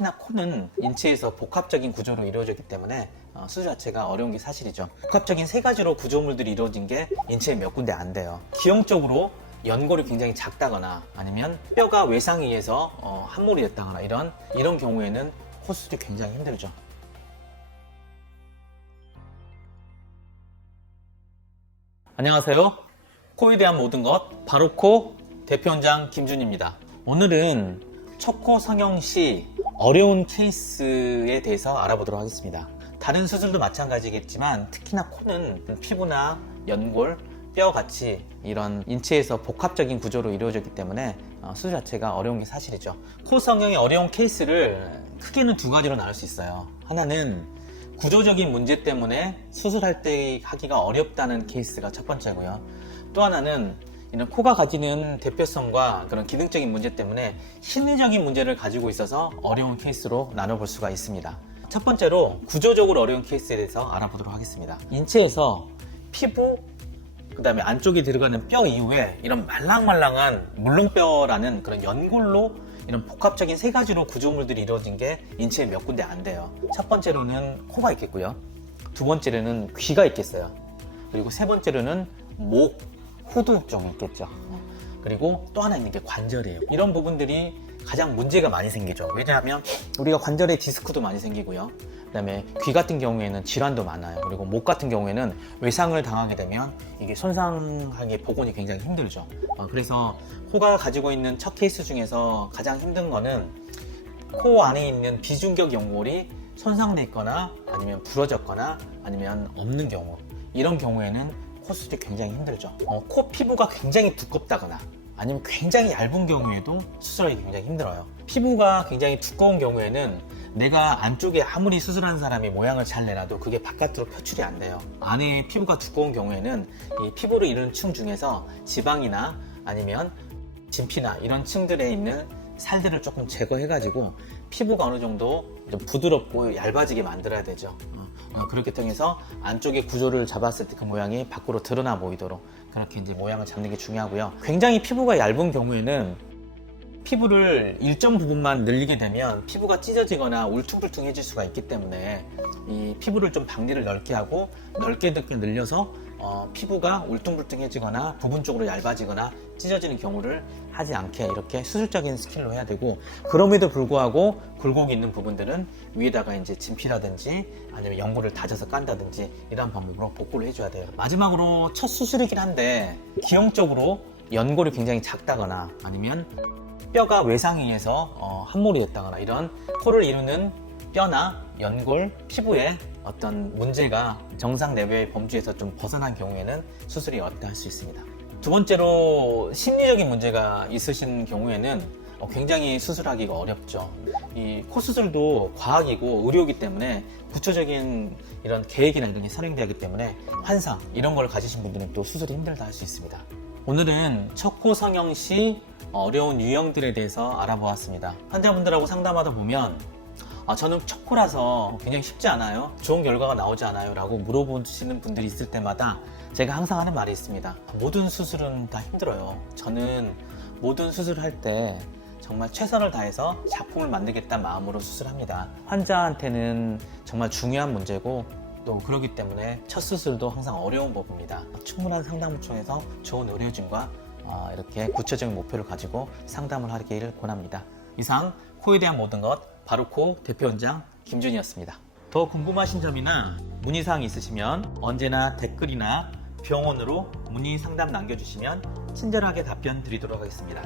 특히나 코는 인체에서 복합적인 구조로 이루어졌기 때문에 수술 자체가 어려운 게 사실이죠. 복합적인 세 가지로 구조물들이 이루어진 게 인체에 몇 군데 안 돼요. 기형적으로 연골이 굉장히 작다거나 아니면 뼈가 외상에 의해서 함몰이 됐다거나 이런 경우에는 코 수술이 굉장히 힘들죠. 안녕하세요. 코에 대한 모든 것 바로코 대표원장 김준입니다. 오늘은 첫 코 성형 시 어려운 케이스에 대해서 알아보도록 하겠습니다. 다른 수술도 마찬가지겠지만 특히나 코는 피부나 연골, 뼈 같이 이런 인체에서 복합적인 구조로 이루어졌기 때문에 수술 자체가 어려운 게 사실이죠. 코 성형의 어려운 케이스를 크게는 두 가지로 나눌 수 있어요. 하나는 구조적인 문제 때문에 수술할 때 하기가 어렵다는 케이스가 첫 번째고요. 또 하나는 이런 코가 가지는 대표성과 그런 기능적인 문제 때문에 심리적인 문제를 가지고 있어서 어려운 케이스로 나눠볼 수가 있습니다. 첫 번째로 구조적으로 어려운 케이스에 대해서 알아보도록 하겠습니다. 인체에서 피부, 그 다음에 안쪽에 들어가는 뼈 이후에 이런 말랑말랑한 물렁뼈라는 그런 연골로 이런 복합적인 세 가지로 구조물들이 이루어진 게 인체에 몇 군데 안 돼요. 첫 번째로는 코가 있겠고요. 두 번째로는 귀가 있겠어요. 그리고 세 번째로는 목, 후두 쪽이 있겠죠. 그리고 또 하나 있는 게 관절이에요. 이런 부분들이 가장 문제가 많이 생기죠. 왜냐하면 우리가 관절에 디스크도 많이 생기고요. 그 다음에 귀 같은 경우에는 질환도 많아요. 그리고 목 같은 경우에는 외상을 당하게 되면 이게 손상하기 복원이 굉장히 힘들죠. 그래서 코가 가지고 있는 첫 케이스 중에서 가장 힘든 거는 코 안에 있는 비중격 연골이 손상돼 있거나 아니면 부러졌거나 아니면 없는 경우, 이런 경우에는 코 수술이 굉장히 힘들죠. 코 피부가 굉장히 두껍다거나 아니면 굉장히 얇은 경우에도 수술하기 굉장히 힘들어요. 피부가 굉장히 두꺼운 경우에는 내가 안쪽에 아무리 수술한 사람이 모양을 잘 내놔도 그게 바깥으로 표출이 안 돼요. 안에 피부가 두꺼운 경우에는 이 피부를 이루는 층 중에서 지방이나 아니면 진피나 이런 층들에 있는 살들을 조금 제거해가지고 피부가 어느 정도 좀 부드럽고 얇아지게 만들어야 되죠. 그렇게 통해서 안쪽의 구조를 잡았을 때 그 모양이 밖으로 드러나 보이도록 그렇게 이제 모양을 잡는 게 중요하고요. 굉장히 피부가 얇은 경우에는 피부를 일정 부분만 늘리게 되면 피부가 찢어지거나 울퉁불퉁해질 수가 있기 때문에 이 피부를 좀 박리를 넓게 하고 넓게 늘려서 피부가 울퉁불퉁해지거나 부분적으로 얇아지거나 찢어지는 경우를 하지 않게 이렇게 수술적인 스킬로 해야 되고, 그럼에도 불구하고 굴곡이 있는 부분들은 위에다가 이제 진피라든지 아니면 연골을 다져서 깐다든지 이런 방법으로 복구를 해줘야 돼요. 마지막으로 첫 수술이긴 한데 기형적으로 연골이 굉장히 작다거나 아니면 뼈가 외상에 의해서 함몰이 됐다거나 이런 코를 이루는 뼈나 연골, 피부에 어떤 문제가 정상 레벨의 범주에서 좀 벗어난 경우에는 수술이 어렵다 할 수 있습니다. 두 번째로 심리적인 문제가 있으신 경우에는 굉장히 수술하기가 어렵죠. 이 코 수술도 과학이고 의료이기 때문에 구체적인 이런 계획이나 이런 게 선행되기 어야 때문에 환상 이런 걸 가지신 분들은 또 수술이 힘들다 할 수 있습니다. 오늘은 첫 코 성형 시 어려운 유형들에 대해서 알아보았습니다. 환자분들하고 상담하다 보면 저는 첫 코라서 굉장히 쉽지 않아요, 좋은 결과가 나오지 않아요 라고 물어보시는 분들이 있을 때마다 제가 항상 하는 말이 있습니다. 모든 수술은 다 힘들어요. 저는 모든 수술을 할 때 정말 최선을 다해서 작품을 만들겠다는 마음으로 수술합니다. 환자한테는 정말 중요한 문제고 또 그렇기 때문에 첫 수술도 항상 어려운 법입니다. 충분한 상담을 통해서 좋은 의료진과 이렇게 구체적인 목표를 가지고 상담을 하기를 권합니다. 이상 코에 대한 모든 것 바로코 대표원장 김준이었습니다. 더 궁금하신 점이나 문의사항이 있으시면 언제나 댓글이나 병원으로 문의 상담 남겨주시면 친절하게 답변 드리도록 하겠습니다.